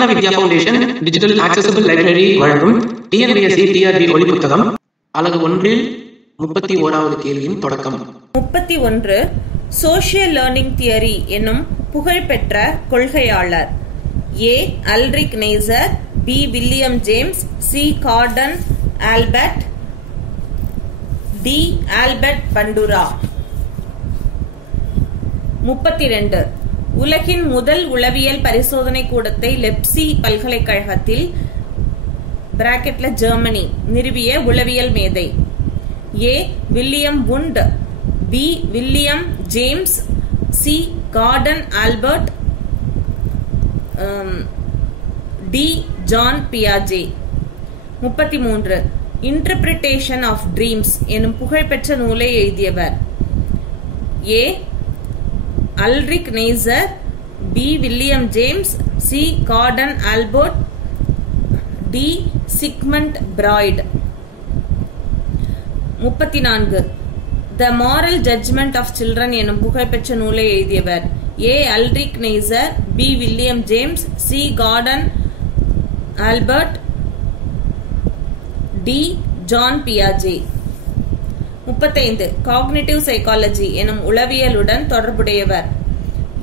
பிரசன்ன வித்யா foundation digital accessible library வழங்கும் TNPSC TRP ஒளி புத்தகம் அலகு 1இல் 31வது கேள்வியின் தொடக்கம். 31 சோஷியல் லேர்னிங் தியரி என்னும் புகழ்பெற்ற கொள்கையாளர் A. Ulric Neisser, B. William James, C. Gordon Allport, D. Albert Bandura. 32 உலகின் முதல் உளவியல் பரிசோதனை கூடத்தை லெப்சி பல்கலைக்கழகத்தில் ஜெர்மனி நிறுவிய உளவியல் மேதை A. William Wundt, B. William James, C. Gordon Allport, D. Jean பியாஜே. 33 இன்டர்பிரிட்டேஷன் ஆஃப் ட்ரீம்ஸ் எனும் புகழ்பெற்ற நூலை எழுதியவர் A. Ulric Neisser, B. William James, C. Gordon Allport, D. Sigmund Freud. 34 the moral judgment of children எனும் புகழ்பெற்ற நூலை எழுதியவர் A. Ulric Neisser, B. William James, C. Gordon Allport, D. Jean பியாஜே. 35 cognitive psychology எனும் உளவியலுடன் தொடர்புடையவர்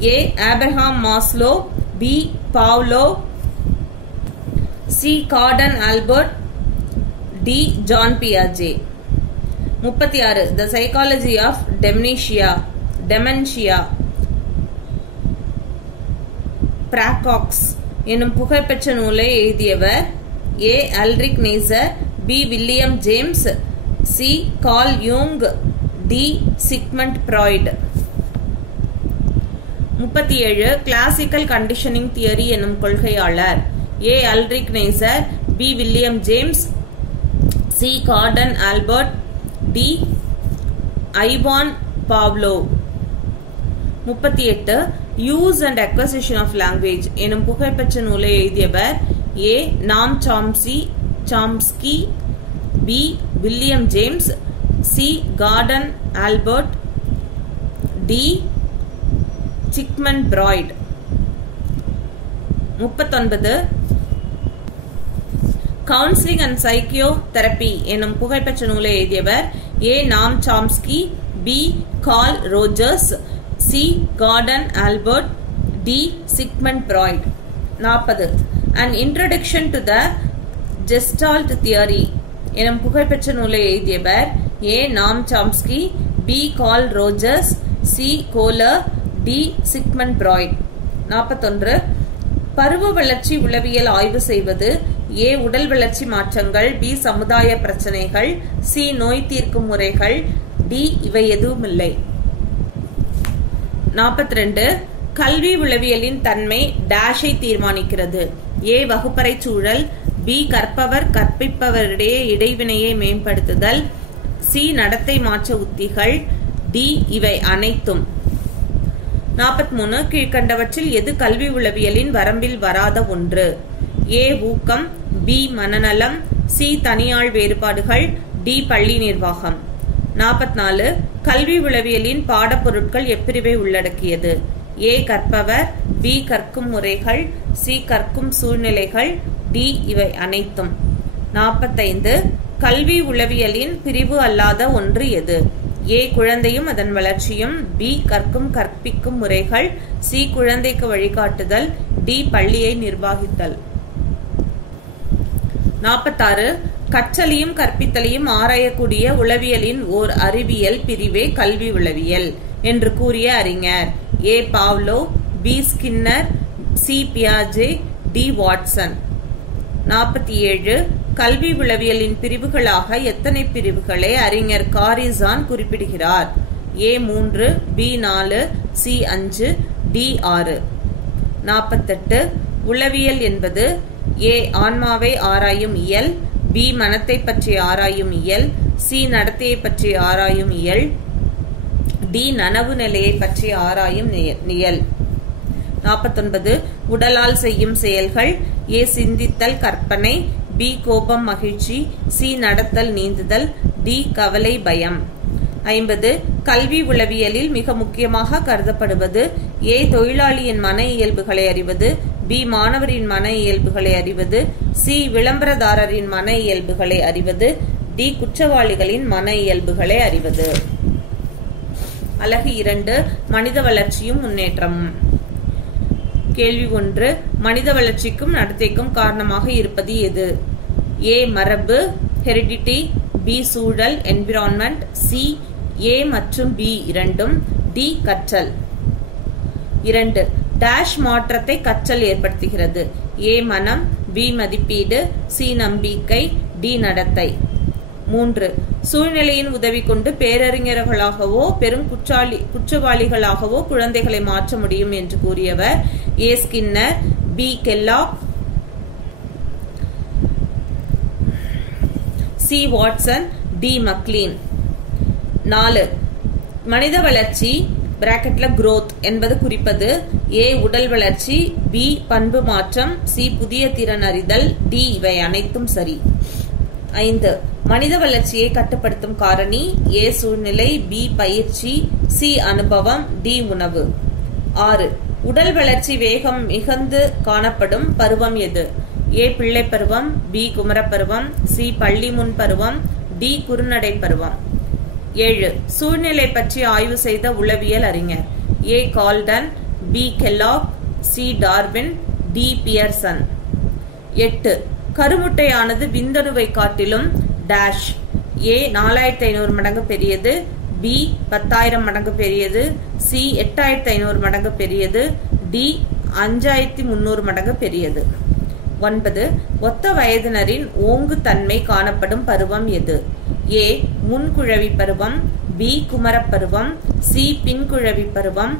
A. Abraham Maslow, B. Pavlov, C. Gordon Allport, D. Jean பியாஜே. 36 the psychology of dementia praecox எனும் புகழ்பெற்ற நூலை எழுதியவர் A. Ulric Neisser, B. William James, C. Carl யூங், D. Sigmund Freud. 37 classical conditioning theory எனும் கொள்கையாளர் A. Ulric Neisser, B. William James, C. Gordon Allport, D. Ivan Pavlov. 38 use and acquisition of language எனும் புகழ்பெற்ற நூலை எழுதியவர் A. Noam Chomsky, B. William James, C. Gordon Allport, D. Sigmund Freud. 39 counselling and சைக்கியோ therapy எனும் புகழ்பெற்ற நூலை எழுதியவர் A. Noam Chomsky, B. Carl Rogers, C. Gordon Allport, D. Sigmund Freud. 40 an introduction to the gestalt theory எனும் புகழ்பெற்ற நூலை எழுதியவர் A. Noam Chomsky, B. Carl Rogers, C. Kohler, D. Sigmund Freud. 41 பருவ வளர்ச்சி உளவியல் ஆய்வு செய்வது ஏ. உடல் வளர்ச்சி மாற்றங்கள், பி. சமுதாய பிரச்சனைகள், சி. நோய் தீர்க்கும் முறைகள், டி. இவை எதுவுமில்லை. 42 கல்வி உளவியலின் தன்மை டேஷை தீர்மானிக்கிறது ஏ. வகுப்பறை சூழல், பி. கற்பவர் கற்பிப்பவரிடையே இடைவினையை மேம்படுத்துதல், சி. நடத்தை மாற்ற உத்திகள், டி. இவை அனைத்தும். 43 கீழ்கண்டவற்றில் எது கல்வி உளவியலின் வரம்பில் வராத ஒன்று ஏ. ஊக்கம், பி. மனநலம், சி. தனியாள் வேறுபாடுகள், டி. பள்ளி நிர்வாகம். 44 கல்வி உளவியலின் பாடப்பொருட்கள் எப்பிரிவை உள்ளடக்கியது ஏ. கற்பவர், பி. கற்கும் முறைகள், சி. கற்கும் சூழ்நிலைகள், டி. இவை அனைத்தும். 45 கல்வி உளவியலின் பிரிவு அல்லாத ஒன்று எது ஏ. குழந்தையும் அதன் வளர்ச்சியும், பி. கற்கும் கற்பிக்கும் முறைகள், சி. குழந்தைக்கு வழிகாட்டுதல், டி. பள்ளியை நிர்வகித்தல். 46 கற்றலையும் கற்பித்தலையும் ஆராயக்கூடிய உளவியலின் ஓர் அறிவியல் பிரிவே கல்வி உளவியல் என்று கூறிய அறிஞர் A. Pavlov, B. Skinner, C. பியாஜே, டி. வாட்சன். 47 கல்வி உளவியலின் பிரிவுகளாக எத்தனை பிரிவுகளை அறிஞர் காரிசான் குறிப்பிடுகிறார் ஏ. 3, பி. 4, சி. 5, டி. 6. 48 உளவியல் என்பது ஏ. ஆன்மாவை ஆராயும் இயல், பி. மனத்தை பற்றி ஆராயும் இயல், சி. நடத்தையை பற்றி ஆராயும் இயல், டி. நனவு நிலையை பற்றி ஆராயும் இயல். 49 உடலால் செய்யும் செயல்கள் ஏ. சிந்தித்தல் கற்பனை, பி. கோபம் மகிழ்ச்சி, சி. நடத்தல் நீந்துதல், டி. கவலை பயம். 50 கல்வி உளவியலில் மிக முக்கியமாக கருதப்படுவது ஏ. தொழிலாளியின் மன இயல்புகளை அறிவது, பி மாணவரின் மன இயல்புகளை அறிவது, சி விளம்பரதாரரின் மன இயல்புகளை அறிவது, டி குற்றவாளிகளின் மன இயல்புகளை அறிவது. அலகு 2 மனித வளர்ச்சியும் முன்னேற்றமும். கேள்வி 1 மனித வளர்ச்சிக்கும் நடத்தைக்கும் காரணமாக இருப்பது எது? ஏ மரபு ஹெரிடிட்டி, பி சூழல் என்விரான்மெண்ட், சி ஏ மற்றும் பி இரண்டும், டி கற்றல். 2 டேஷ் மாற்றத்தை கற்றல் ஏற்படுத்துகிறது. ஏ மனம், பி மதிப்பீடு, சி நம்பிக்கை, டி நடத்தை. 3 சூழ்நிலையின் உதவி கொண்டு பேரறிஞர்களாகவோ பெரும் குற்றவாளிகளாகவோ குழந்தைகளை மாற்ற முடியும் என்று கூறியவர் A Skinner, B Kellogg, C Watson, D McLean. 4 மனித வளர்ச்சி பிராக்கெட்ல growth என்பது குறிப்பது ஏ உடல் வளர்ச்சி, பி பண்பு மாற்றம், சி புதிய திறன் அறிதல், டி இவை அனைத்தும் சரி. 5 மனித வளர்ச்சியை கட்டுப்படுத்தும் காரணி ஏ சூழ்நிலை, பி பயிற்சி, சி அனுபவம், டி உணவு. 6 உடல் வளர்ச்சி வேகம் மிகுந்து காணப்படும் பருவம் எது? ஏ பிள்ளை பருவம், பி குமரப்பருவம், சி பள்ளி முன் பருவம், டி குறுநடை பருவம். 7 சூழ்நிலை பற்றி ஆய்வு செய்த உளவியல் அறிஞர் A Galton, B Kellogg, C Darwin, D Pearson. 8 கருமுட்டையானது விந்தணுவை காட்டிலும் டேஷ் ஏ 4500 மடங்கு பெரியது, பி 10,000 மடங்கு பெரியது, சி 8500 மடங்கு பெரியது, டி 5300 மடங்கு பெரியது. 9 ஒத்த வயதினரின் ஓங்கு தன்மை காணப்படும் பருவம் எது? ஏ முன்குழவி பருவம், பி குமரப்பருவம், சி பின்குழவி பருவம்,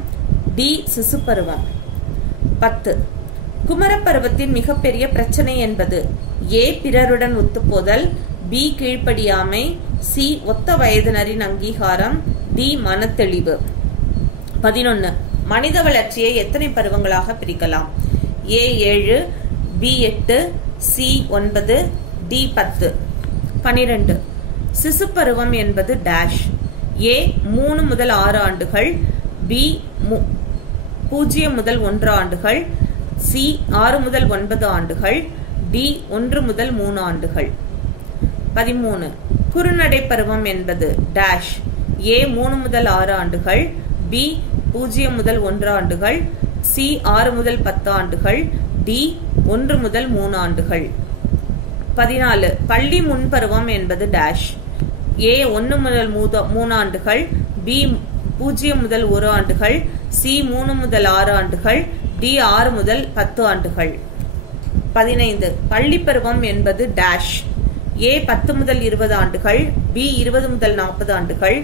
டி சிசு பருவம். 10 குமரப்பருவத்தின் மிகப்பெரிய பிரச்சனை என்பது ஏ பிறருடன் ஒத்துப்போதல், பி கீழ்ப்படியாமை, சி ஒத்த வயதினரின் அங்கீகாரம், டி மனத்தெளிவு. 11 மனித வளர்ச்சியை எத்தனை பருவங்களாக பிரிக்கலாம்? ஏ 7, பி 8, சி 9, டி 10. 12 சிசு பருவம் என்பது டேஷ் ஏ 3 முதல் 6 ஆண்டுகள், பி 0 முதல் 1 ஆண்டுகள், சி 6 முதல் 9 ஆண்டுகள், டி 1 முதல் 3 ஆண்டுகள். 13 குறுநடை பருவம் என்பது டேஷ் ஏ 3 முதல் 6 ஆண்டுகள், பி 0 முதல் 1 ஆண்டுகள், சி 6 முதல் 10 ஆண்டுகள், டி 1 முதல் 3 ஆண்டுகள். 14 பள்ளி முன்பருவம் என்பது டேஷ் ஏ 1 முதல் 3 ஆண்டுகள், பி 0 முதல் 1 ஆண்டுகள், சி 3 முதல் 6 ஆண்டுகள், டி 6 முதல் 10 ஆண்டுகள். 15 பள்ளி பருவம் என்பது டேஷ் ஏ 10 முதல் 20 ஆண்டுகள், பி 20 முதல் 40 ஆண்டுகள்,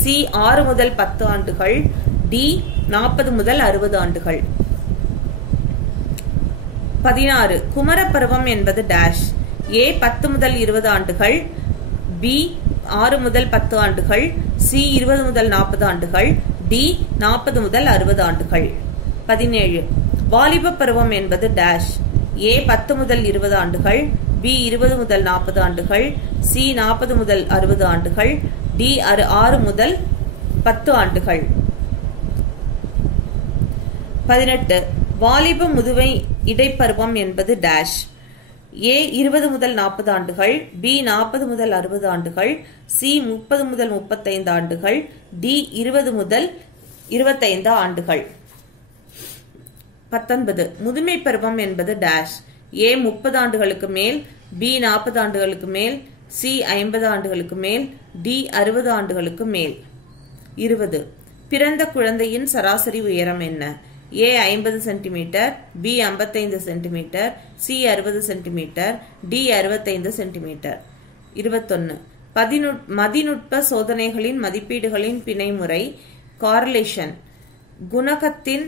சி 6 முதல் 10 ஆண்டுகள், டி 40 முதல் 60 ஆண்டுகள். 16 குமரப்பருவம் என்பது டேஷ் ஏ 10 முதல் 20 ஆண்டுகள், பி 6 முதல் 10 ஆண்டுகள், சி 20 முதல் 40 ஆண்டுகள், டி 40 முதல் 60 ஆண்டுகள். 17 வாலிப பருவம் என்பது டேஷ் ஏ 10 முதல் 20 ஆண்டுகள், பி 20 முதல் 40 ஆண்டுகள், சி 40 முதல் 60 ஆண்டுகள், டி 6 முதல் 10 ஆண்டுகள். 18 வாலிப முதுமை இடைப்பருவம் என்பது டேஷ் ஏ 20 முதல் 40 ஆண்டுகள், பி 40 முதல் 60 ஆண்டுகள், சி 30 முதல் 35 ஆண்டுகள், டி 20 முதல் 25 ஆண்டுகள். 19 முதுமை பருவம் என்பது டேஷ் ஏ 30 ஆண்டுகளுக்கு மேல், பி 40 ஆண்டுகளுக்கு மேல், சி 50 ஆண்டுகளுக்கு மேல், டி 60 ஆண்டுகளுக்கு மேல். 20 பிறந்த குழந்தையின் சராசரி உயரம் என்ன? A 50 centimetre, B 55 centimetre, C 60 centimetre, D 65 centimetre. 21 மதிநுட்ப சோதனைகளின் மதிப்பீடுகளின் பிணைமுறை கார்லேஷன் குணகத்தின்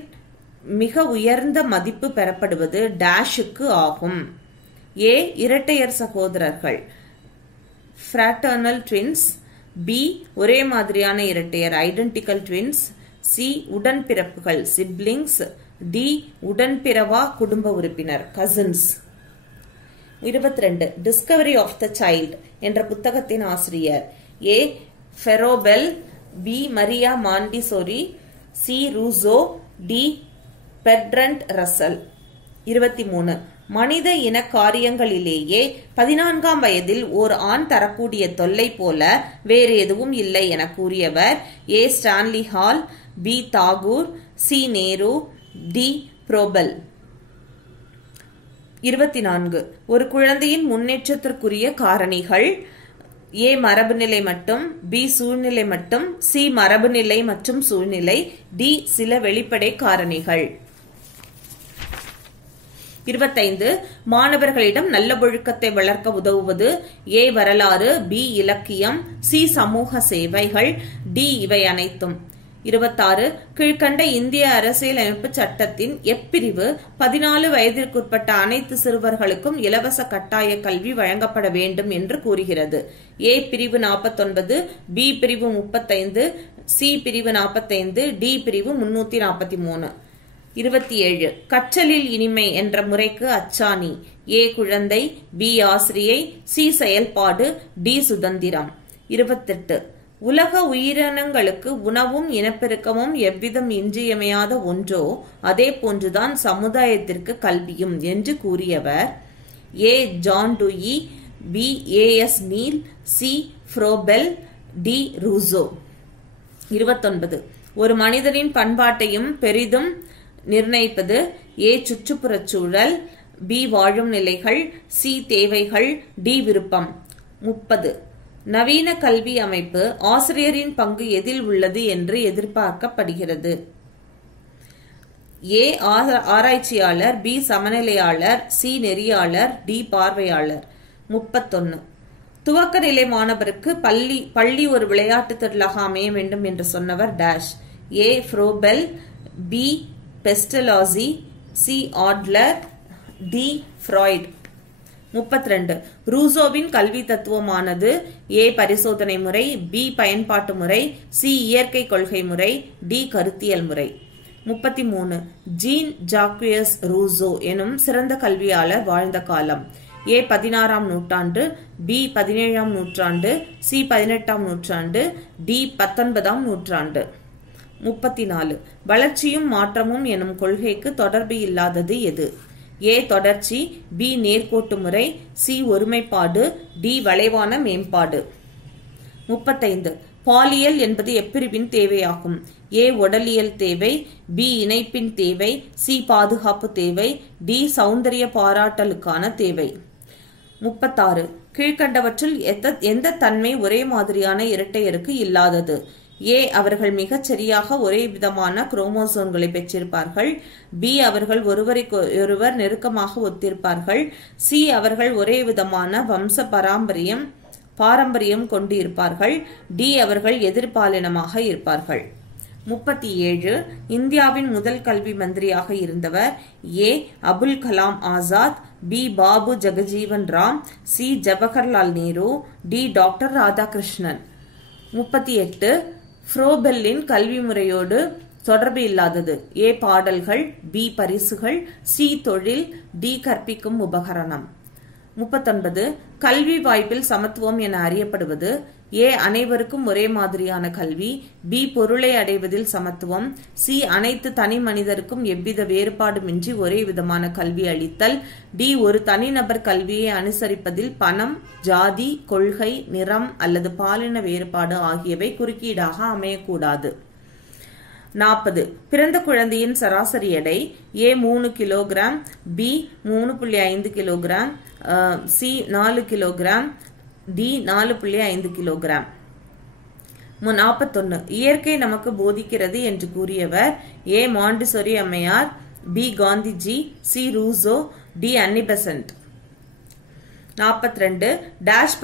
மிக உயர்ந்த மதிப்பு பெறப்படுவது டேஷுக்கு ஆகும். ஏ இரட்டையர் சகோதரர்கள் ஃப்ராட்டர்னல் ட்வின்ஸ், பி ஒரே மாதிரியான இரட்டையர் ஐடென்டிக்கல் ட்வின்ஸ், சி உடன்பிறப்புகள் சிப்லிங்ஸ், டி உடன்பிறவா குடும்ப உறுப்பினர் cousins. 22 discovery of the child என்ற புத்தகத்தின் ஆசிரியர் A Froebel, B Maria Montessori, C Rousseau, D Bertrand Russell. 23. மனித இன காரியங்களிலேயே 14ஆம் வயதில் ஓர் ஆண் தரக்கூடிய தொல்லை போல வேறு எதுவும் இல்லை என கூறியவர் A. Stanley Hall, B. Tagore, C. Nehru, D. Froebel. 24. ஒரு குழந்தையின் முன்னேற்றத்திற்குரிய காரணிகள்: ஏ. மரபுநிலை மட்டும், பி. சூழ்நிலை மட்டும், சி. மரபுநிலை மற்றும் சூழ்நிலை, டி. சில வெளிப்படை காரணிகள். 25. மாணவர்களிடம் நல்ல ஒழுக்கத்தை வளர்க்க உதவுவது: ஏ. வரலாறு, பி. இலக்கியம், சி. சமூக சேவைகள், டி. இவை அனைத்தும். 26. கீழ்கண்ட இந்திய அரசியலமைப்பு சட்டத்தின் எப்பிரிவு 14 வயதிற்குட்பட்ட அனைத்து சிறுவர்களுக்கும் இலவச கட்டாய கல்வி வழங்கப்பட வேண்டும் என்று கூறுகிறது? ஏ. பிரிவு 49, பி. பிரிவு 35, சி. பிரிவு 45, டி. பிரிவு 343. 27. கற்றலில் இனிமை என்ற முறைக்கு அச்சாணி: ஏ. குழந்தை, பி. ஆசிரியை, சி. செயல்பாடு, டி. சுதந்திரம். 28. உலக உயிரினங்களுக்கு உணவும் இனப்பெருக்கமும் எவ்விதம் இன்றியமையாத ஒன்றோ அதே போன்றுதான் சமுதாயத்திற்கு கல்வியும் என்று கூறியவர் A. John Dewey, B. A. S. Neill, C. Froebel, D. Rousseau. 29. ஒரு மனிதனின் பண்பாட்டையும் பெரிதும் நிர்ணயிப்பது: ஏ. சுற்றுப்புறச் சூழல், பி. வாழும் நிலைகள், சி. தேவைகள், டி. விருப்பம். 30. நவீன கல்வி அமைப்பு ஆசிரியரின் பங்கு எதில் உள்ளது என்று எதிர்பார்க்கப்படுகிறது? ஏ. ஆராய்ச்சியாளர், பி. சமநிலையாளர், சி. நெறியாளர், டி. பார்வையாளர். 31. துவக்க நிலை மாணவருக்கு பள்ளி ஒரு விளையாட்டு திடலாக அமைய வேண்டும் என்று சொன்னவர் dash: A. Froebel, B. Pestalozzi, C. Adler, D. Freud. 32. ரூசோவின் கல்வி தத்துவமானது: ஏ. பரிசோதனை முறை, பி. பயன்பாட்டு முறை, சி. இயற்கை கொள்கை முறை, டி. கருத்தியல் முறை. 33. ஜீன் ஜாக்வியஸ் ரூசோ எனும் சிறந்த கல்வியாளர் வாழ்ந்த காலம்: ஏ. 16ஆம் நூற்றாண்டு, பி. 17ஆம் நூற்றாண்டு, சி. 18ஆம் நூற்றாண்டு, டி. 19ஆம் நூற்றாண்டு. 34. வளர்ச்சியும் மாற்றமும் எனும் கொள்கைக்கு தொடர்பு இல்லாதது எது? ஏ. தொடர்ச்சி, பி. நேர்கோட்டு முறை, சி. ஒருமைப்பாடு, டி. வளைவான மேம்பாடு. 35. பாலியல் என்பது எப்பிரிவின் தேவையாகும்? ஏ. உடலியல் தேவை, பி. இணைப்பின் தேவை, சி. பாதுகாப்பு தேவை, டி. சௌந்தரிய பாராட்டலுக்கான தேவை. 36. கீழ்கண்டவற்றுள் எந்த தன்மை ஒரே மாதிரியான இரட்டையருக்கு இல்லாதது? ஏ. அவர்கள் மிகச் சரியாக ஒரே விதமான குரோமோசோம்களை பெற்றிருப்பார்கள், பி. அவர்கள் ஒருவருக்கொருவர் நெருக்கமாக ஒத்திருப்பார்கள், சி. அவர்கள் ஒரே விதமான வம்ச பாரம்பரியம் கொண்டு இருப்பார்கள், டி. அவர்கள் எதிர்பாலினமாக இருப்பார்கள். 37. இந்தியாவின் முதல் கல்வி மந்திரியாக இருந்தவர்: A. Abul Kalam Azad, B. Babu Jagjivan Ram, C. Jawaharlal Nehru, D. Doctor Radhakrishnan. 38. புரோபெல்லின் கல்வி முறையோடு தொடர்பு இல்லாதது: ஏ. பாடல்கள், பி. பரிசுகள், சி. தொழில், டி. கற்பிக்கும் உபகரணம். 39. கல்வி வாய்ப்பில் சமத்துவம் என அறியப்படுவது: ஏ. அனைவருக்கும் ஒரே மாதிரியான கல்வி, பி. பொருளை அடைவதில் சமத்துவம், சி. அனைத்து தனி மனிதருக்கும் எவ்வித வேறுபாடுமின்றி ஒரே விதமான கல்வி அளித்தல், டி. ஒரு தனிநபர் கல்வியை அனுசரிப்பதில் பணம், ஜாதி, கொள்கை, நிறம் அல்லது பாலின வேறுபாடு ஆகியவை குறுக்கீடாக அமையக்கூடாது. 40. பிறந்த குழந்தையின் சராசரி எடை: A. 3 kilogram, B. 3.5 kilogram, C. 4 kilogram, D. 4.5 kilogram. 41. இயற்கை நமக்கு போதிக்கிறது என்று கூறியவர்: ஏ. மாண்டிசோரி அம்மையார், B. Gandhiji, C. Rousseau, D. Annie Besant. 42. Dash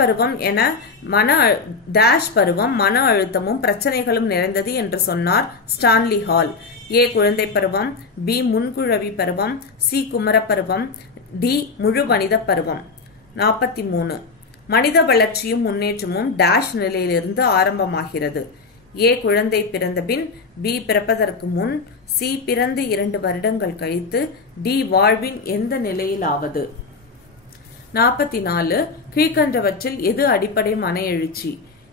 பருவம் மன அழுத்தமும் பிரச்சனைகளும் நிறைந்தது என்று சொன்னார் ஸ்டான்லி ஹால்: ஏ. குழந்தை பருவம், பி. முன்குழவி பருவம், சி. குமரப்பருவம், டி. முழு மனித பருவம். 43. மனித வளர்ச்சியும் முன்னேற்றமும் டேஷ் நிலையிலிருந்து ஆரம்பமாகிறது: ஏ. குழந்தை பிறந்த பின், பி. பிறப்பதற்கு முன், சி. பிறந்து 2 வருடங்கள் கழித்து, டி. வாழ்வின் எந்த நிலையிலாவது. 44. கீழ்கண்டவற்றில் எது அடிப்படை மன எழுச்சி?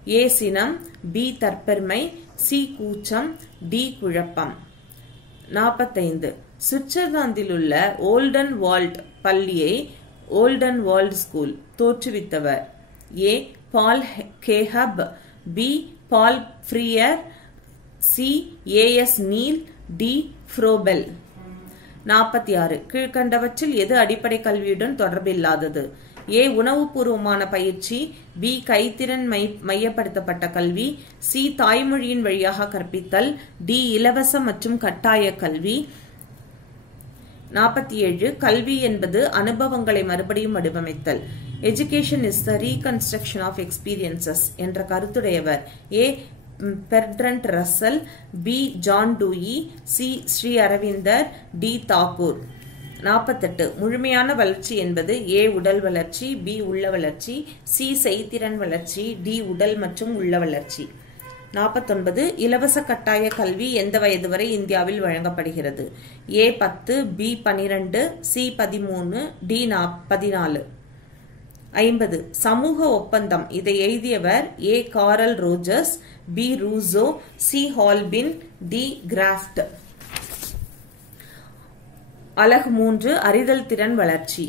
ஏ. சினம், பி. தற்பெருமை, சி. கூச்சம், டி. குழப்பம். 45. சுவிட்சர்லாந்தில் உள்ள ஓல்டன் வால்ட் பள்ளியை ஓல்டன் வால்ட் ஸ்கூல் தோற்றுவித்தவர்? A. Paul Geheeb, B. Paul Freire, C. A S. Neill, D. Froebel. 46. கீழ்கண்டவற்றில் எது அடிப்படை கல்வியுடன் தொடர்பில்லாதது? ஏ. உணவுபூர்வமான பயிற்சி, பி. கைத்திறன் மையப்படுத்தப்பட்ட கல்வி, சி. தாய்மொழியின் வழியாக கற்பித்தல், டி. இலவச மற்றும் கட்டாய கல்வி. 47. கல்வி என்பது அனுபவங்களை மறுபடியும் வடிவமைத்தல். Education is the reconstruction of experiences என்ற கருத்துடையவர்? A. Bertrand Russell, B. John Dewey, C. Sri அரவிந்தர், டி. தாக்கூர். 48. முழுமையான வளர்ச்சி என்பது ஏ. உடல் வளர்ச்சி, பி. உள்ள வளர்ச்சி, சி. செய்திறன் வளர்ச்சி, டி. உடல் மற்றும் உள்ள வளர்ச்சி. 49. இலவச கட்டாய கல்வி எந்த வயது வரை இந்தியாவில் வழங்கப்படுகிறது? ஏ. 10, பி. 12, சி. 13, டி. 14. 50. சமூக ஒப்பந்தம் இதை எழுதியவர்? A. Carl Rogers, B. Rousseau, C. Halpin, D. Kraft. அலகு 3 அறிதல் திறன் வளர்ச்சி.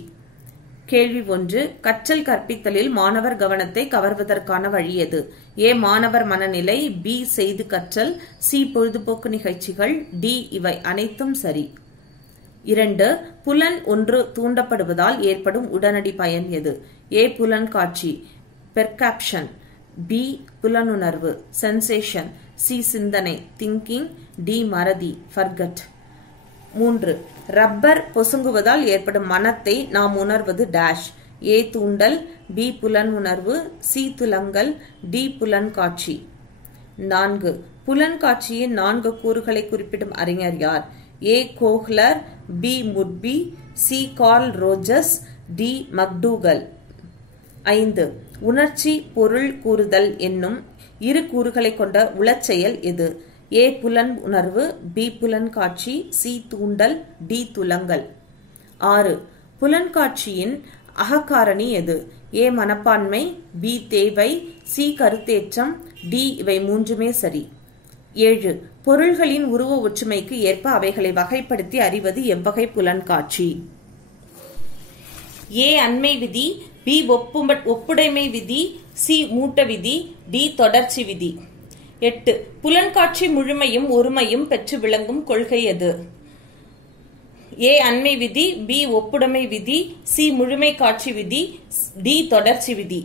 கேள்வி 1. கற்றல் கற்பித்தலில் மாணவர் கவனத்தை கவர்வதற்கான வழி எது? ஏ. மாணவர் மனநிலை, பி. செய்து கற்றல், சி. பொழுதுபோக்கு நிகழ்ச்சிகள், டி. இவை அனைத்தும் சரி. 2. புலன் ஒன்று தூண்டப்படுவதால் ஏற்படும் உடனடி பயன் எது? ஏ. புலன் காட்சி, பெர்காப்ஷன், பி. புலனுணர்வு, சென்சேஷன், சி. சிந்தனை, திங்கிங், டி. மறதி, ஃபர்கட். 3. ரப்பர் பொசுங்குவதால் ஏற்படும் மனத்தை நாம் உணர்வது டேஷ்? ஏ. தூண்டல், பி. புலன் உணர்வு, சி. துலங்கல், டி. புலன் காட்சி. 4. புலன் காட்சியின் 4 கூறுகளை குறிப்பிடும் அறிஞர் யார்? A. Kohler, B. Murphy, C. Carl Rogers, D. McDougall. 5. உணர்ச்சி பொருள் கூறுதல் என்னும் 2 கூறுகளை கொண்ட உளச்செயல் எது? ஏ. புலன் உணர்வு, பி. புலன் காட்சி, சி. தூண்டல், டி. துலங்கல். 6. புலன் காட்சியின் அகக்காரணி எது? ஏ. மனப்பான்மை, பி. தேவை, சி. கருத்தேற்றம், டி. இவை மூன்றுமே சரி. 7. பொருள்களின் உருவ ஒற்றுமைக்கு ஏற்ப அவைகளை வகைப்படுத்தி அறிவது எவ்வகை புலன் காட்சி? ஏ. அண்மை விதி, பி. ஒப்புடைமை விதி, சி. மூட்ட விதி, டி. தொடர்ச்சி விதி. 8. புலன்காட்சி முழுமையும் ஒருமையும் பெற்று விளங்கும் கொள்கை எது? ஏ. அண்மை விதி, பி. ஒப்புடைமை விதி, சி. முழுமை காட்சி விதி, டி. தொடர்ச்சி விதி.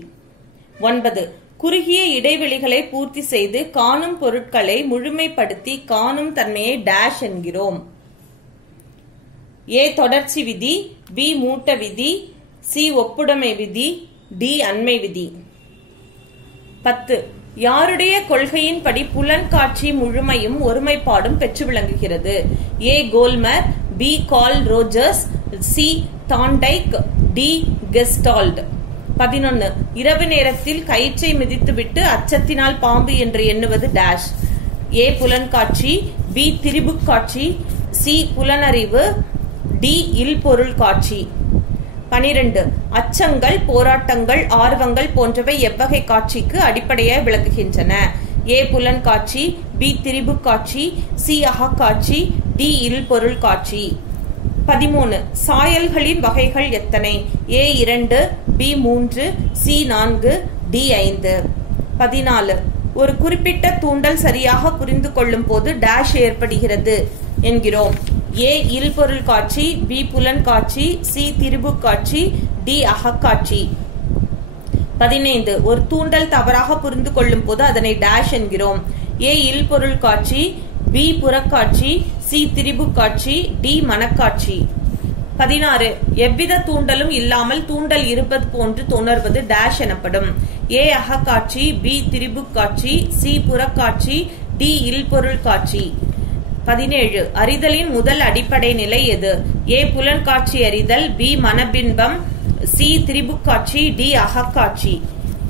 9. குறுகிய இடைவெளிகளை பூர்த்தி செய்து காணும் பொருட்களை முழுமைப்படுத்தி காணும் தன்மையை டேஷ் என்கிறோம்? ஏ. தொடர்ச்சி விதி, பி. மூட்ட விதி, சி. ஒப்புடைமை விதி, டி. அண்மை விதி. 10. யாருடைய கொள்கையின்படி புலன் காட்சி முழுமையும் ஒருமைப்பாடும் பெற்று விளங்குகிறது? A. Kohler, B. Carl Rogers, C. Thorndike, D. Gestalt. 11. இரவு நேரத்தில் கயிற்றை மிதித்துவிட்டு அச்சத்தினால் பாம்பு என்று எண்ணுவது டேஷ்? ஏ. புலன் காட்சி, பி. திரிபுக் காட்சி, சி. புலனறிவு, டி. இல்பொருள் காட்சி. 12. அச்சங்கள், போராட்டங்கள், ஆர்வங்கள் போன்றவை எவ்வகை காட்சிக்கு அடிப்படையாக விளக்குகின்றன? ஏ. புலன் காட்சி, பி. திரிபுக் காட்சி, சி. அகக்காட்சி, டி. இல்பொருள் காட்சி. 13. சாயல்களின் வகைகள் எத்தனை? ஏ. 2, பி. 3, சி. 4, டி. 5. 14. ஒரு குறிப்பிட்ட தூண்டல் சரியாக புரிந்து கொள்ளும் போது டேஷ் ஏற்படுகிறது என்கிறோம்? ஏ. இல்பொருள் காட்சி, பி. புலன் காட்சி, சி. திரிபுக் காட்சி, டி. அகக்காட்சி. 15. ஒரு தூண்டல் தவறாக புரிந்து கொள்ளும் போது அதனை டேஷ் என்கிறோம்? ஏ. இல்பொருள் காட்சி, பி. புறக்காட்சி, சி. திரிபுக் காட்சி, டி. மனக்காட்சி. 16. எவ்வித தூண்டலும் இல்லாமல் தூண்டல் இருப்பது போன்று உணர்வது டேஷ் எனப்படும்? ஏ. அகக்காட்சி, பி. திரிபுக் காட்சி, சி. புறக்காட்சி, டி. இல்பொருள் காட்சி. 17. அறிதலின் முதல் அடிப்படை நிலை எது? ஏ. புலன் காட்சி அறிதல், பி. மனபின்பம், சி. திரிபுக் காட்சி, டி. அகக்காட்சி.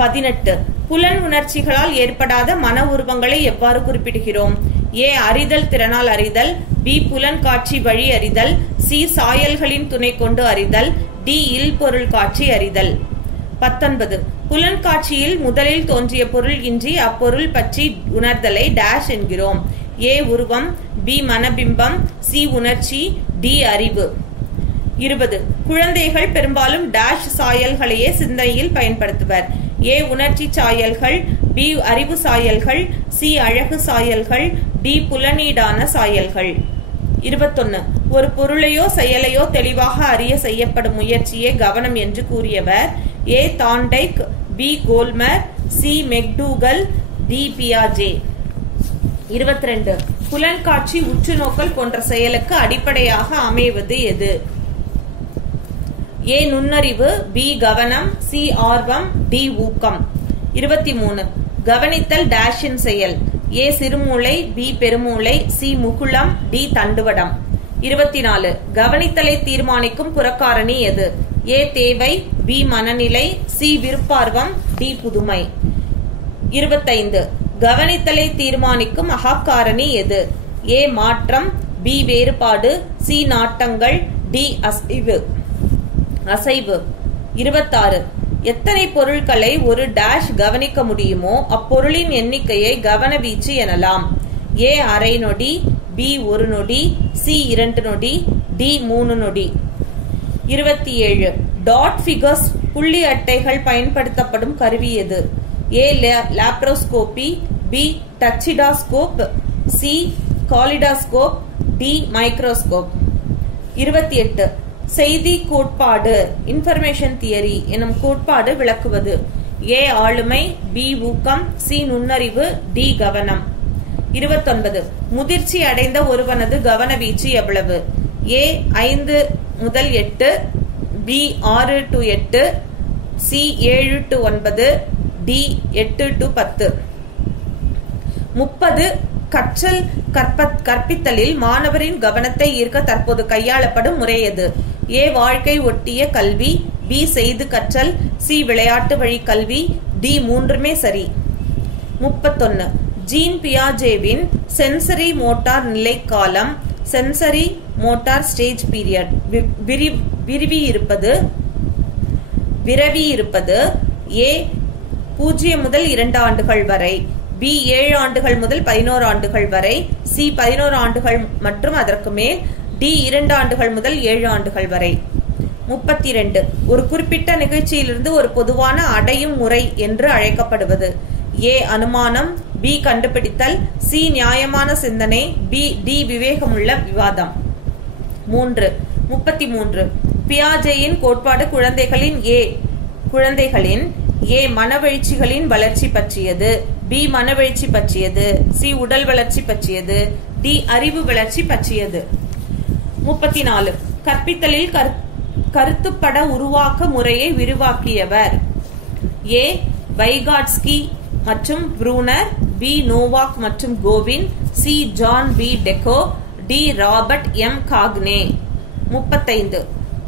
18. புலன் உணர்ச்சிகளால் ஏற்படாத மன உருவங்களை எவ்வாறு குறிப்பிடுகிறோம்? ஏ. அறிதல் திறனால் அறிதல், பி. புலன் காட்சி வழி அறிதல், சி. சாயல்களின் துணை கொண்டு அறிதல், டி. இல்பொருள் காட்சி அறிதல். 19. புலன் காட்சியில் முதலில் தோன்றிய பொருள் இன்றி அப்பொருள் பற்றி உணர்தலை டேஷ் என்கிறோம்? ஏ உருவம், பி மனபிம்பம், சி உணர்ச்சி, டி அறிவு. 20. குழந்தைகள் பெரும்பாலும் டேஷ் சாயல்களையே சிந்தனையில் பயன்படுத்துவர். ஏ உணர்ச்சி சாயல்கள், பி அறிவு சாயல்கள், சி அழகு சாயல்கள், டி புலனீடான சாயல்கள். 21. ஒரு பொருளையோ செயலையோ தெளிவாக அறிய செய்யப்படும் முயற்சியே கவனம் என்று கூறியவர் ஏ தாண்டைக், பி கோல்மர், சி மெக்டூகல், டி பியாஜே. 22. புலன்காட்சி உற்றுநோக்கல் போன்ற செயலுக்கு அடிப்படையாக அமைவது எது? ஏ நுண்ணறிவு, பி கவனம், சி ஆர்வம், டி ஊக்கம். 23. கவனித்தல் டேஷின் செயல். ஏ சிறுமூளை, பி பெருமூளை, சி முகுளம், டி தண்டுவடம். 24. கவனித்தலை தீர்மானிக்கும் புறக்காரணி எது? ஏ தேவை, பி மனநிலை, சி விருப்பார்வம், டி புதுமை. 25. கவனித்தலை தீர்மானிக்கும் அகக்காரணி எது? ஏ மாற்றம், பி வேறுபாடு, சி நாட்டங்கள், டி அசைவு. 26. எத்தனை பொருட்களை ஒரு டேஷ் கவனிக்க முடியுமோ அப்பொருளின் எண்ணிக்கையை கவனவீச்சு எனலாம். ஏ அரை நொடி, பி 1 நொடி, சி 2 நொடி, டி 3 நொடி. 27. டாட் ஃபிகர்ஸ் புள்ளி அட்டைகள் பயன்படுத்தப்படும் கருவி எது? A laparoscopy, B tachistoscope, C kaleidoscope, D microscope. 28. செய்தி கோட்பாடு இன்ஃபர்மேஷன் தியரி எனும் கோட்பாடு விளக்குவது. ஏ ஆளுமை, பி ஊக்கம், சி நுண்ணறிவு, டி கவனம். 29. முதிர்ச்சி அடைந்த ஒருவனது கவனவீச்சு எவ்வளவு? ஏ 5 முதல் 8, B 6 to 8, C 7 to 9, D 8 to 10. 30. கற்றல் கற்பித்தலில் மாணவரின் கவனத்தை ஈர்க்க தற்போது கையாளப்படும் முறை எது? ஏ வாழ்க்கை ஒட்டிய கல்வி, பி செய்து கற்றல், சி விளையாட்டு வழி கல்வி, டி மூன்றுமே சரி. 31. ஜீன் பியாஜேவின் சென்சரி மோட்டார் நிலை காலம், சென்சரி மோட்டார் ஸ்டேஜ் பீரியட் விரவி இருப்பது ஏ 0 முதல் 2 ஆண்டுகள் வரை, பி 7 ஆண்டுகள் முதல் 11 ஆண்டுகள் வரை, சி 11 ஆண்டுகள் மற்றும் அதற்கு மேல், டி 2 ஆண்டுகள் முதல் 7 ஆண்டுகள் வரை. 32. ஒரு குறிப்பிட்ட நிகழ்ச்சியிலிருந்து ஒரு பொதுவான அடையும் முறை என்று அழைக்கப்படுவது. ஏ அனுமானம், பி கண்டுபிடித்தல், சி நியாயமான சிந்தனை, டி விவேகமுள்ள விவாதம். 33. பியாஜேயின் கோட்பாடு குழந்தைகளின் ஏ மனவெழுச்சிகளின் வளர்ச்சி பற்றியது, பி மனவெழுச்சி பற்றியது, சி உடல் வளர்ச்சி பற்றியது, டி அறிவு வளர்ச்சி பற்றியது. 34. கற்பித்தலில் கருத்துப்பட உருவாக்க முறையை விரிவாக்கியவர். ஏ வைகாட்ஸ்கி மற்றும் ப்ரூனர், பி நோவாக் மற்றும் Gowin, C John B DeCecco, D Robert M Gagne. 35.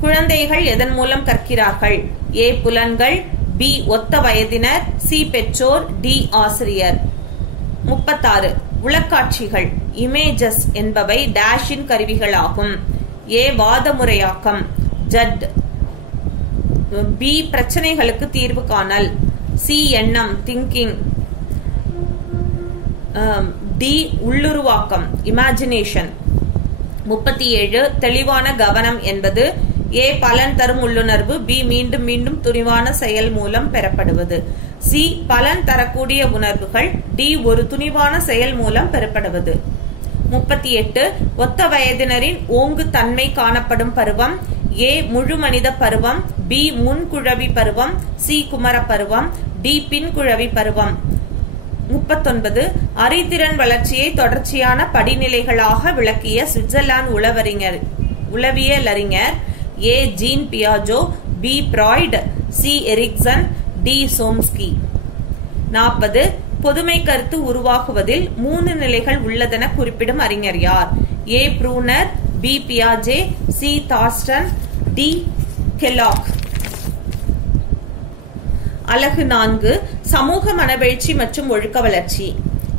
குழந்தைகள் எதன் மூலம் கற்கிறார்கள்? ஏ புலன்கள், பி ஒத்த வயதினர், சி பெற்றோர், டி ஆசிரியர். 36. உளக்காட்சிகள் இமேஜஸ் என்பவை டேஷின் கருவிகளாகும். ஏ வாதமுறையாக்கம் ஜட், பி பிரச்சனைகளுக்கு தீர்வு காணல், சி எண்ணம் திங்கிங், டி உள்ளுருவாக்கம் இமேஜினேஷன். 37. தெளிவான கவனம் என்பது ஏ பலன் தரும் உள்ளுணர்வு, பி மீண்டும் மீண்டும் துணிவான செயல் மூலம் பெறப்படுவது, சி பலன் தரக்கூடிய உணர்வுகள், டி ஒரு துணிவான செயல் மூலம் பெறப்படுவது. 38. ஒத்த வயதினரின் ஓங்கு தன்மை காணப்படும் பருவம். ஏ முழு மனித பருவம், பி முன்குழவி பருவம், சி குமர பருவம், டி பின்குழவி பருவம். 39. அறிதிறன் வளர்ச்சியை தொடர்ச்சியான படிநிலைகளாக விளக்கிய சுவிட்சர்லாந்து உளவியலறிஞர் ஏ ஜீன் பியாஜோ, B Freud, C Erikson, D Chomsky. 40. பொதுமை கருத்து உருவாக்குவதில் 3 நிலைகள் உள்ளதென குறிப்பிடும் அறிஞர் யார்? ஏ ப்ரூனர், பி பியாஜே, சி தார்ஸ்டன், டி கெலாக். அலகு 4. சமூக மனவெழுச்சி மற்றும் ஒழுக்க வளர்ச்சி.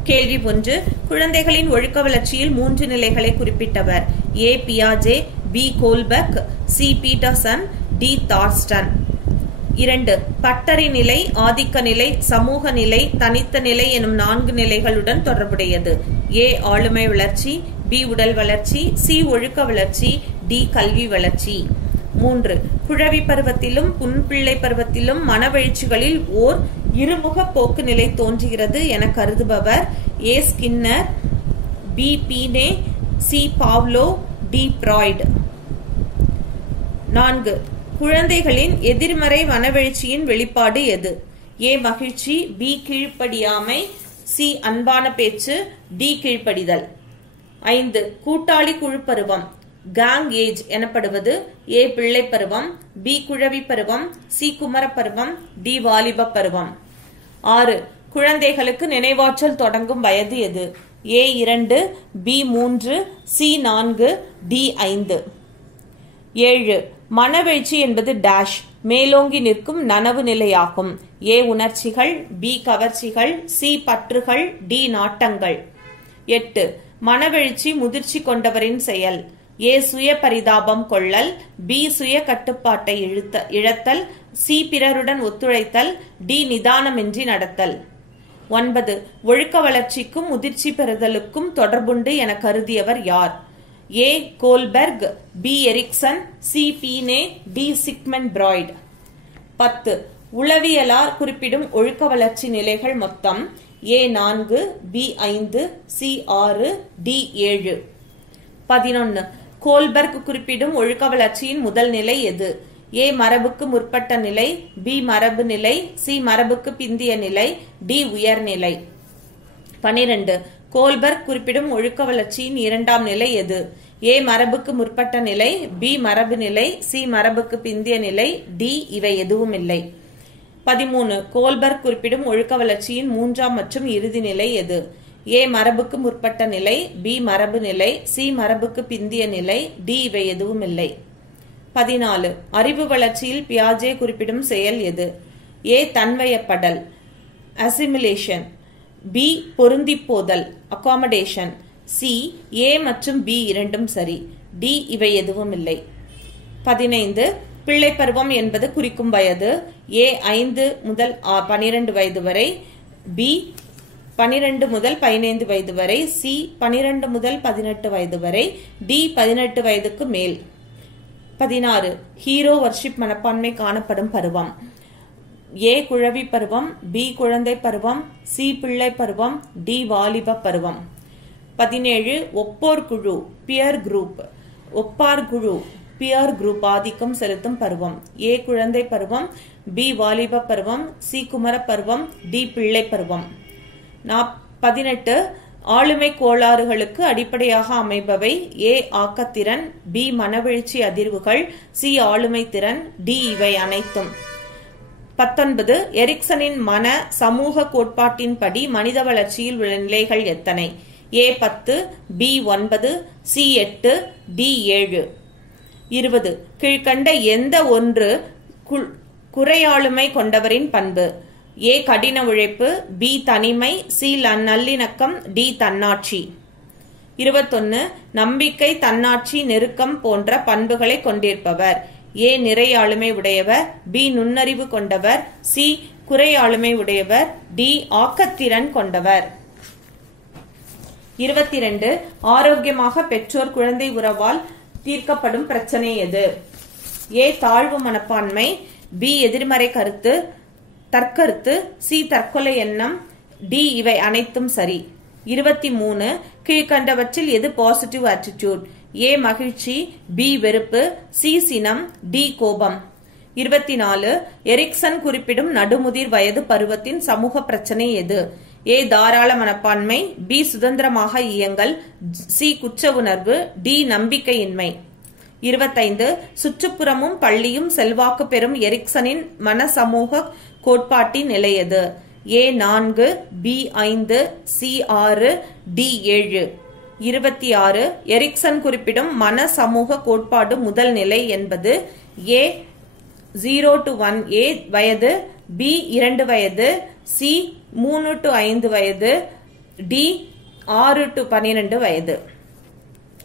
கேள்வி 1. குழந்தைகளின் ஒழுக்க வளர்ச்சியில் 3 நிலைகளை குறிப்பிட்டவர். ஏ பியாஜே, பி கோல்பெக், சி பீட்டர்சன், டி தார்ஸ்டன். 2. பட்டறி நிலை, ஆதிக்க நிலை, சமூக நிலை, தனித்த நிலை எனும் 4 நிலைகளுடன் தொடர்புடையது. A. ஆளுமை வளர்ச்சி, B. உடல் வளர்ச்சி, C. ஒழுக்க வளர்ச்சி, D. கல்வி வளர்ச்சி. 3. குழவி பருவத்திலும் புன்பிள்ளை பருவத்திலும் மனவெழுச்சிகளில் ஓர் இருமுக போக்கு நிலை தோன்றுகிறது என கருதுபவர் A. Skinner, B. பீனே, C. Pavlo, D. Freud. 4. குழந்தைகளின் எதிர்மறை மனவெழுச்சியின் வெளிப்பாடு எது? A. மகிழ்ச்சி, B. கீழ்ப்படியாமை, C. அன்பான பேச்சு, D. கீழ்ப்படிதல். 5. கூட்டாளி குழு பருவம் கேங் ஏஜ் எனப்படுவது A. பிள்ளை பருவம், B. குழவி பருவம், C. குமர பருவம், D. வாலிப பருவம். 6. குழந்தைகளுக்கு நினைவாற்றல் தொடங்கும் வயது எது? A. 2, B. 3, C. 4, D. 5. 7. மனவெழுச்சி என்பது டேஷ் மேலோங்கி நிற்கும் நனவு நிலையாகும். A. உணர்ச்சிகள், B. கவர்ச்சிகள், C. பற்றுகள், D. நாட்டங்கள். 8. மனவெழுச்சி முதிர்ச்சி கொண்டவரின் செயல். A. சுய பரிதாபம் கொள்ளல், B. சுய கட்டுப்பாட்டை இழத்தல், C. பிறருடன் ஒத்துழைத்தல், D. நிதானமின்றி நடத்தல். 9. ஒழுக்க வளர்ச்சிக்கும் முதிர்ச்சி பெறுதலுக்கும் தொடர்புண்டு என கருதியவர் யார்? A. Kohlberg, B. Erikson, C. Binet, D. Sigmund Freud. 10. உளவியலார் குறிப்பிடும் ஒழுக்க வளர்ச்சி நிலைகள் மொத்தம் A. 4, B. 5, C. 6, D. 7. 11. Kohlberg குறிப்பிடும் ஒழுக்க வளர்ச்சியின் முதல் நிலை எது? A. மரபுக்கு முற்பட்ட நிலை, B. மரபு நிலை, C. மரபுக்கு பிந்திய நிலை, D. உயர்நிலை. 12. கோல்பெர்க் குறிப்பிடும் ஒழுக்க வளர்ச்சியின் இரண்டாம் நிலை எது? A. மரபுக்கு முற்பட்ட நிலை, B. மரபு நிலை, C. மரபுக்கு பிந்திய நிலை, D. இவை எதுவும் இல்லை. 13. கோல்பெர்க் குறிப்பிடும் ஒழுக்க வளர்ச்சியின் மூன்றாம் மற்றும் இறுதி நிலை எது? A. மரபுக்கு முற்பட்ட நிலை, B. மரபு நிலை, C. மரபுக்கு பிந்திய நிலை, D. இவை எதுவும் இல்லை. 14. அறிவு வளர்ச்சியில் பியாஜே குறிப்பிடும் செயல் எது? A. தன்வயப்படல் அசிமிலேஷன், B. பொருந்திப்போதல் அகாமடேஷன், C. A மற்றும் B இரண்டும் சரி, D. இவை எதுவும் இல்லை. 15. பிள்ளை பருவம் என்பது குறிக்கும் வயது. A. 5 முதல் 12 வயது வரை, B. 12 முதல் 15 வயது வரை, C. 12 முதல் 18 வயது வரை, D. 18 வயதுக்கு மேல். 16. ஹீரோ வர்ஷிப் மனப்பான்மை காணப்படும் பருவம். A. குழவி பருவம், B. குழந்தை பருவம், C. பிள்ளை பருவம், D. வாலிப பருவம். 17. ஒப்போர் குழு பியர் குரூப், ஒப்பார் குழு பியர் குரூப் ஆதிக்கம் செலுத்தும் பருவம். A. குழந்தை பருவம், B. வாலிப பருவம், C. குமர பருவம், D. பிள்ளை பருவம். 18. ஆளுமை கோளாறுகளுக்கு அடிப்படையாக அமைபவை. A. ஆக்கத்திறன், B. மனவெழுச்சி அதிர்வுகள், C. ஆளுமை திறன், D. இவை அனைத்தும். 19. எரிக்சனின் மன சமூக கோட்பாட்டின்படி மனித வளர்ச்சியில் உள்ள நிலைகள் எத்தனை? A. 10, B. 9, C. 8, D. 7. 20. கீழ்கண்ட எந்த ஒன்று குறையாளுமை கொண்டவரின் பண்பு? A. கடின உழைப்பு, B. தனிமை, C. நல்லிணக்கம், D. தன்னாட்சி. 21. நம்பிக்கை, தன்னாட்சி, நெருக்கம் போன்ற பண்புகளை கொண்டிருப்பவர். A. நிறை ஆளுமை உடையவர், B. நுண்ணறிவு கொண்டவர், C. குறை ஆளுமை உடையவர், D. ஆக்கத்திறன் கொண்டவர். 22. ஆரோக்கியமாக பெற்றோர் குழந்தை உறவால் தீர்க்கப்படும் பிரச்சனை எது? A. தாழ்வு மனப்பான்மை, B. எதிர்மறை கருத்து தற்கருத்து, C. தற்கொலை எண்ணம், D. இவை அனைத்தும் சரி. 23. கீழ்கண்டவற்றில் எது பாசிட்டிவ் ஆட்டிடியூட்? A. மகிழ்ச்சி, B. வெறுப்பு, C. சினம், D. கோபம். 24. எரிக்சன் குறிப்பிடும் நடுமுதிர் வயது பருவத்தின் சமூக பிரச்சனை எது? A. தாராள மனப்பான்மை, B. சுதந்திரமாக இயங்கல், C. குற்ற உணர்வு, D. நம்பிக்கையின்மை. 25. சுற்றுப்புறமும் பள்ளியும் செல்வாக்கு பெறும் எரிக்சனின் மன சமூக கோட்பாட்டின் நிலை எது? A. 4, B. 5, C. 6, D. 7. 26. Ericsson குறிப்பிடும் மன சமூக கோட்பாடு முதல் நிலை என்பது A. 0 to 1 வயது, B. 2 வயது, C. 3 to 5 வயது, D. 6 to 12 வயது.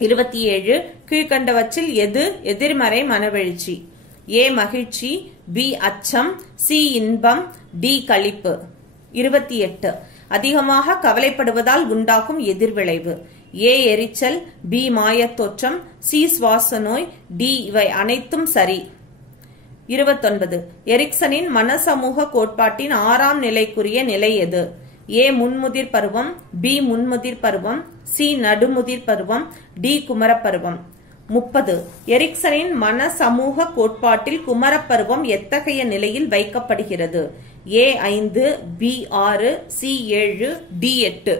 27. கீழ்கண்டவற்றில் எது எதிர்மறை மனவெழுச்சி? ஏ மகிழ்ச்சி, பி அச்சம், சி இன்பம், டி களிப்பு. 28. அதிகமாக கவலைப்படுவதால் உண்டாகும் எதிர்விளைவு. ஏ எரிச்சல், பி மாயத்தோற்றம், சி சுவாச நோய், டி இவை அனைத்தும் சரி. 29. எரிக்சனின் மனசமூக கோட்பாட்டின் 6ஆம் நிலைக்குரிய நிலை எது? ஏ முன்முதிர் பருவம், பி முன்முதிர் பருவம், சி நடுமுதிர் பருவம், டி குமரப்பருவம். 30. எரிக்சனின் மன சமூக கோட்பாட்டில் குமரப்பருவம் எத்தகைய நிலையில் வைக்கப்படுகிறது? ஏ 5, பி 6, சி 7, டி 8.